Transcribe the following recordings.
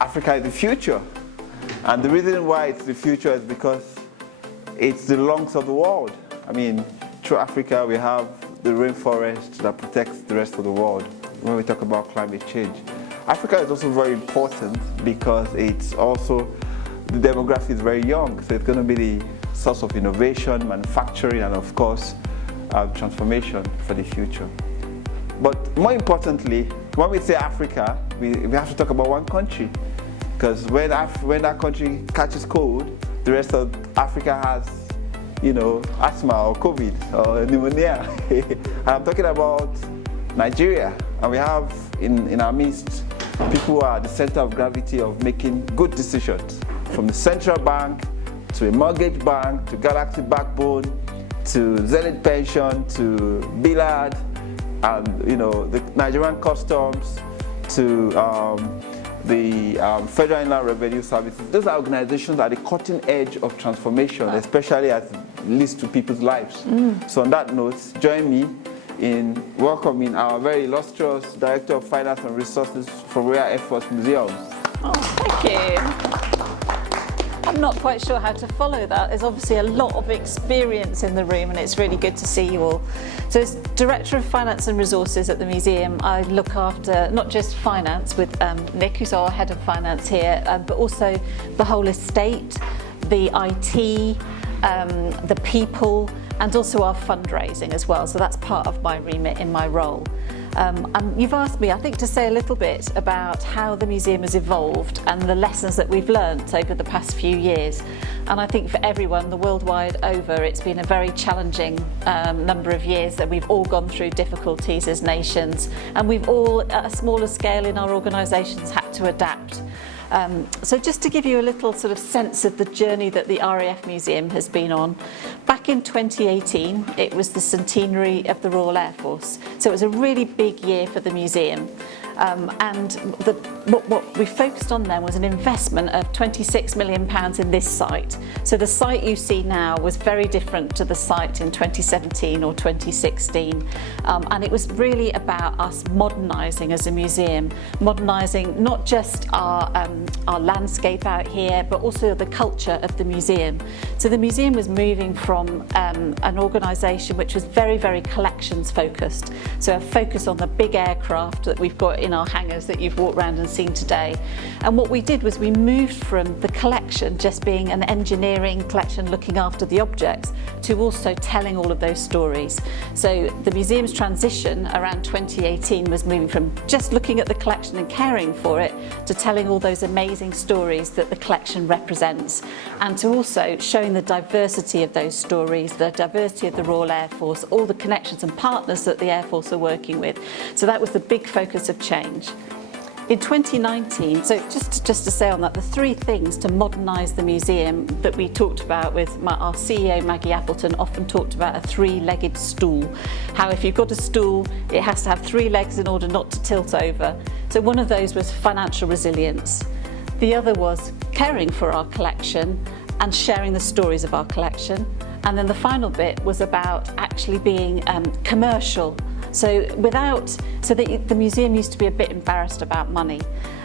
Africa is the future. And the reason why it's the future is because it's the lungs of the world. I mean, through Africa, we have the rainforest that protects the rest of the world when we talk about climate change. Africa is also very important because it's also, the demography is very young, so it's going to be the source of innovation, manufacturing, and of course, transformation for the future. But more importantly, when we say Africa, we have to talk about one country, because when that country catches cold, the rest of Africa has, asthma or COVID or pneumonia. I'm talking about Nigeria, and we have in our midst people who are the center of gravity of making good decisions, from the central bank to a mortgage bank to Galaxy Backbone to Zenith Pension to Billard and the Nigerian Customs to the Federal Inland Revenue Services. Those are organizations at the cutting edge of transformation, especially as it leads to people's lives. So on that note, join me in welcoming our very illustrious Director of Finance and Resources from Royal Airforce Museum. Oh, thank you. I'm not quite sure how to follow that. There's obviously a lot of experience in the room and it's really good to see you all. So as Director of Finance and Resources at the museum, I look after not just finance with Nick, who's our Head of Finance here, but also the whole estate, the IT, the people, and also our fundraising as well. So that's part of my remit in my role. And you've asked me, I think, to say a little bit about how the museum has evolved and the lessons that we've learnt over the past few years. And I think for everyone, the worldwide over, it's been a very challenging number of years that we've all gone through difficulties as nations, and we've all, at a smaller scale in our organisations, had to adapt. So just to give you a little sort of sense of the journey that the RAF Museum has been on, back in 2018, it was the centenary of the Royal Air Force. So it was a really big year for the museum. And what we focused on then was an investment of £26 million in this site. So the site you see now was very different to the site in 2017 or 2016. And it was really about us modernising as a museum, modernising not just our landscape out here, but also the culture of the museum. So the museum was moving from an organisation which was very, very collections focused. So a focus on the big aircraft that we've got in our hangars that you've walked around and seen today. And what we did was we moved from the collection just being an engineering collection looking after the objects to also telling all of those stories. So the museum's transition around 2018 was moving from just looking at the collection and caring for it to telling all those amazing stories that the collection represents, and to also showing the diversity of those stories, the diversity of the Royal Air Force, all the connections and partners that the Air Force are working with. So that was the big focus of change. In 2019, so just to say on that, the three things to modernise the museum that we talked about with our CEO Maggie Appleton often talked about a three-legged stool. How if you've got a stool, it has to have three legs in order not to tilt over. So one of those was financial resilience. The other was caring for our collection and sharing the stories of our collection. And then the final bit was about actually being commercial. So the museum used to be a bit embarrassed about money,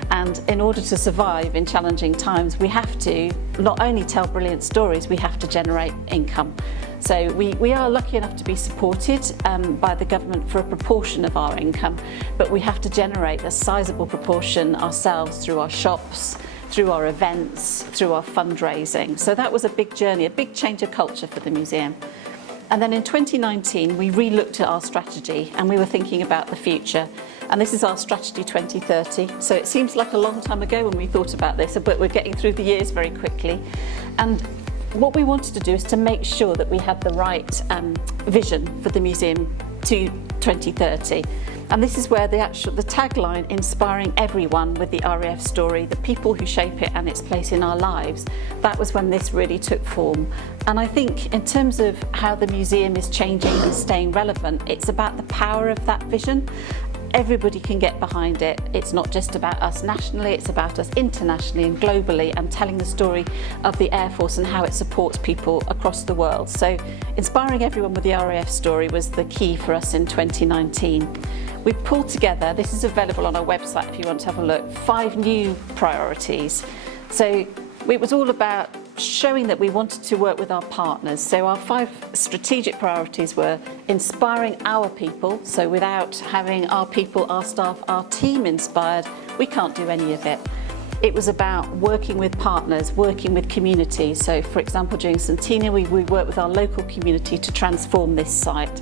and in order to survive in challenging times, we have to not only tell brilliant stories, we have to generate income. So we are lucky enough to be supported by the government for a proportion of our income, but we have to generate a sizable proportion ourselves through our shops, through our events, through our fundraising. So that was a big journey, a big change of culture for the museum. And then in 2019, we re-looked at our strategy and we were thinking about the future. And this is our strategy 2030. So it seems like a long time ago when we thought about this, but we're getting through the years very quickly. And what we wanted to do is to make sure that we had the right vision for the museum to 2030. And this is where the tagline, inspiring everyone with the RAF story, the people who shape it and its place in our lives, that was when this really took form. And I think in terms of how the museum is changing and staying relevant, it's about the power of that vision. everybody can get behind it. It's not just about us nationally, it's about us internationally and globally, and telling the story of the Air Force and how it supports people across the world. So inspiring everyone with the RAF story was the key for us in 2019. We pulled together, this is available on our website if you want to have a look, 5 new priorities. So it was all about showing that we wanted to work with our partners. So our 5 strategic priorities were inspiring our people. So without having our people, our staff, our team inspired, we can't do any of it. It was about working with partners, working with communities. So for example, during Centenary, we worked with our local community to transform this site.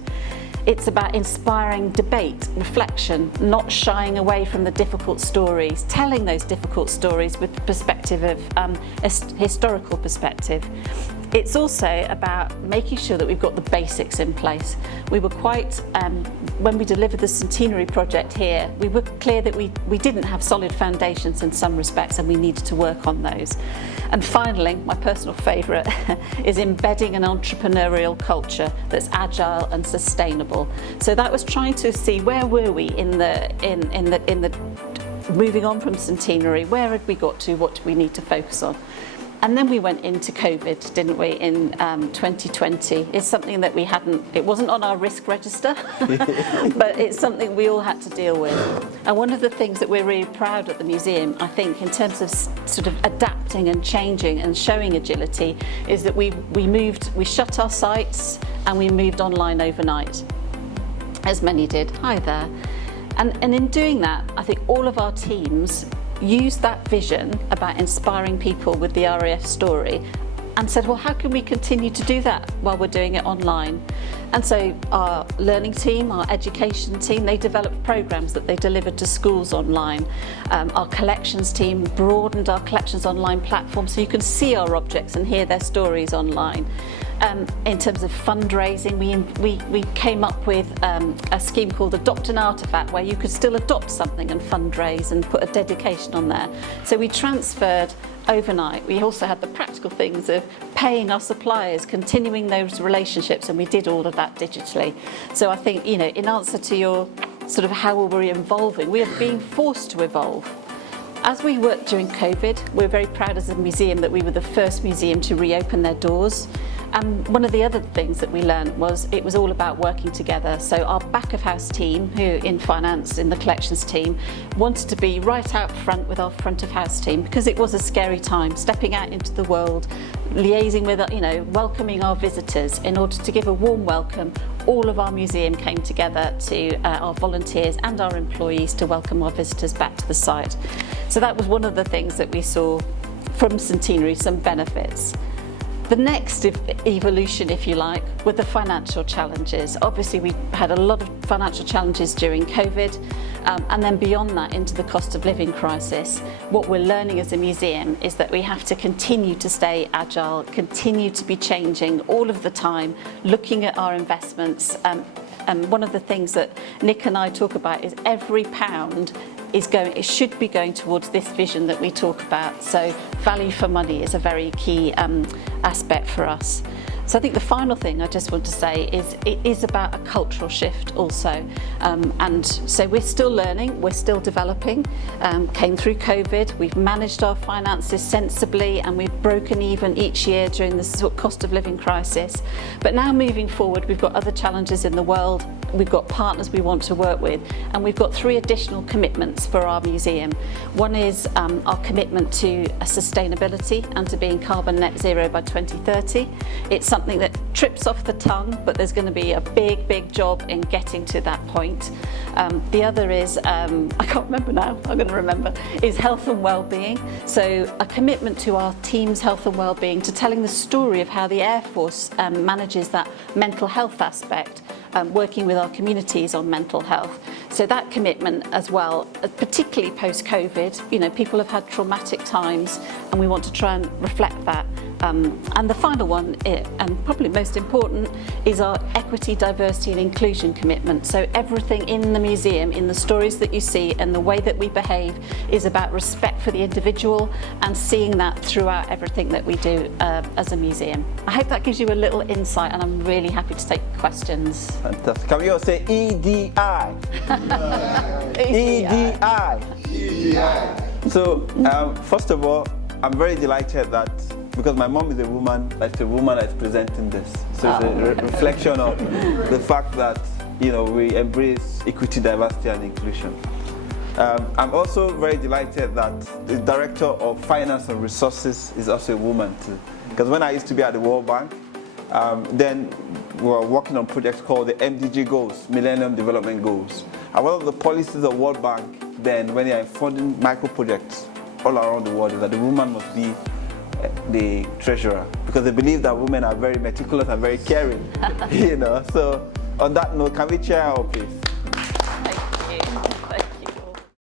It's about inspiring debate, reflection, not shying away from the difficult stories, telling those difficult stories with the perspective of a historical perspective. It's also about making sure that we've got the basics in place. We were quite, when we delivered the Centenary project here, we were clear that we didn't have solid foundations in some respects, and we needed to work on those. And finally, my personal favourite is embedding an entrepreneurial culture that's agile and sustainable. So that was trying to see where were we in the moving on from Centenary, where had we got to, what do we need to focus on? And then we went into COVID, didn't we, in 2020. It's something that we hadn't, it wasn't on our risk register, but it's something we all had to deal with. And one of the things that we're really proud at the museum, I think, in terms of sort of adapting and changing and showing agility, is that we shut our sites and we moved online overnight, as many did. Hi there. And in doing that, I think all of our teams used that vision about inspiring people with the RAF story and said, well, how can we continue to do that while we're doing it online? And so our learning team, our education team, they developed programs that they delivered to schools online. Our collections team broadened our collections online platform so you can see our objects and hear their stories online. In terms of fundraising, we came up with a scheme called Adopt an Artefact, where you could still adopt something and fundraise and put a dedication on there. So we transferred overnight. We also had the practical things of paying our suppliers, continuing those relationships, and we did all of that digitally. So I think, you know, in answer to your sort of how are we evolving, we are being forced to evolve. As we worked during COVID, we're very proud as a museum that we were the first museum to reopen their doors. And one of the other things that we learned was it was all about working together. So our back of house team, who in finance, in the collections team, wanted to be right out front with our front of house team, because it was a scary time, stepping out into the world, liaising with, you know, welcoming our visitors. In order to give a warm welcome, all of our museum came together to our volunteers and our employees to welcome our visitors back to the site. So that was one of the things that we saw from Centenary, some benefits. The next evolution, if you like, were the financial challenges. Obviously, we had a lot of financial challenges during COVID, and then beyond that into the cost of living crisis. What we're learning as a museum is that we have to continue to stay agile, continue to be changing all of the time, looking at our investments. And one of the things that Nick and I talk about is every pound it should be going towards this vision that we talk about. So value for money is a very key aspect for us. So I think the final thing I just want to say is it is about a cultural shift also. And so we're still learning, we're still developing. Came through COVID, we've managed our finances sensibly, and we've broken even each year during the cost of living crisis. But now moving forward, we've got other challenges in the world. We've got partners we want to work with, and we've got 3 additional commitments for our museum. One is our commitment to sustainability and to being carbon net zero by 2030. It's something that trips off the tongue, but there's going to be a big job in getting to that point. The other is, I can't remember now, I'm going to remember, is health and well-being. So a commitment to our team's health and well-being, to telling the story of how the Air Force manages that mental health aspect, working with our communities on mental health. So that commitment as well, particularly post-COVID, you know, people have had traumatic times, and we want to try and reflect that. And the final one, and probably most important, is our equity, diversity and inclusion commitment. So everything in the museum, in the stories that you see and the way that we behave, is about respect for the individual and seeing that throughout everything that we do as a museum. I hope that gives you a little insight, and I'm really happy to take questions. Fantastic. Can we all say EDI? EDI. EDI. So, first of all, I'm very delighted that, because my mom is a woman, that's the woman that's presenting this. So it's a reflection of the fact that, you know, we embrace equity, diversity and inclusion. I'm also very delighted that the Director of Finance and Resources is also a woman too. Because when I used to be at the World Bank, then we were working on projects called the MDG Goals, Millennium Development Goals. And one of the policies of World Bank then, when they are funding micro projects all around the world, is that the woman must be the treasurer, because they believe that women are very meticulous and very caring. You know. So on that note, can we cheer her up, please?